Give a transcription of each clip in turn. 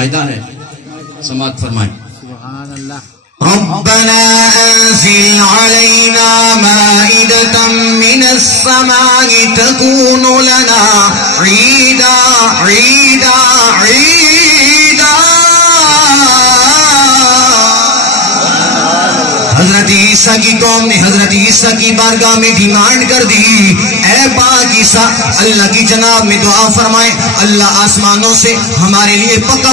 مائدہ ہے، سماعت فرمائیں۔ سبحان اللہ۔ ربنا انزل علينا مائدة من السماء تكون لنا عيدا عيدا عيدا۔ حضرت عیسیٰ کی قوم نے حضرت عیسیٰ کی بارگاہ میں ڈیمانڈ کر دی، اے پاک عیسیٰ اللہ کی جناب میں دعا فرمائے، اللہ آسمانوں سے ہمارے لیے پکا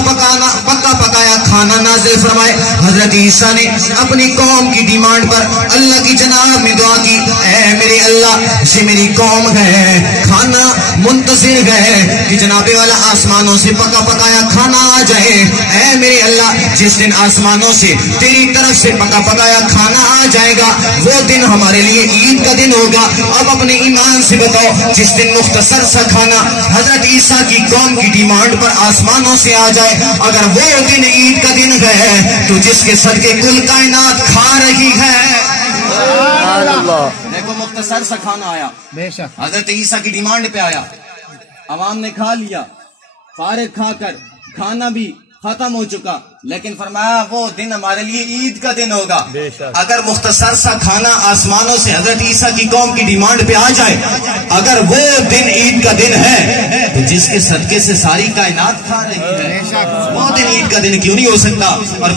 پکایا کھانا نازل فرمائے۔ حضرت عیسیٰ نے اپنی قوم کی ڈیمانڈ پر اللہ کی جناب میں دعا کی، اے میرے اللہ سے میری قوم ہے، کھانا منتظر ہے کہ جناب والا آسمانوں سے پکا پکایا کھانا آ جائے۔ اے میرے اللہ جس دن آسمانوں سے تیری طرف سے پکا پکایا کھانا آ جائے گا وہ دن ہمارے لیے عید کا دن ہوگا۔ اب اپنے ایمان سے بتاؤ، جس دن مختصر سا کھانا حضرت عیسیٰ کی قوم کی ڈیمانڈ پر آسمانوں سے آ جائے، اگر وہ دن عید کا دن ہے تو جس کے صدقے کل کائنات کھا رہی ہے۔ دیکھو مختصر سا کھانا آیا، بے شک حضرت عیسیٰ کی ڈیمانڈ پہ آیا، عوام نے کھا لیا، فارغ کھا کر کھانا بھی ختم ہو چکا، لیکن فرمایا وہ دن ہمارے لیے عید کا دن ہوگا۔ اگر مختصر سا کھانا آسمانوں سے حضرت عیسیٰ کی قوم کی ڈیمانڈ پہ آ جائے، اگر وہ دن عید کا دن ہے تو جس کے صدقے سے ساری کائنات کھا رہی ہے، وہ دن عید کا دن کیوں نہیں ہو سکتا؟ اور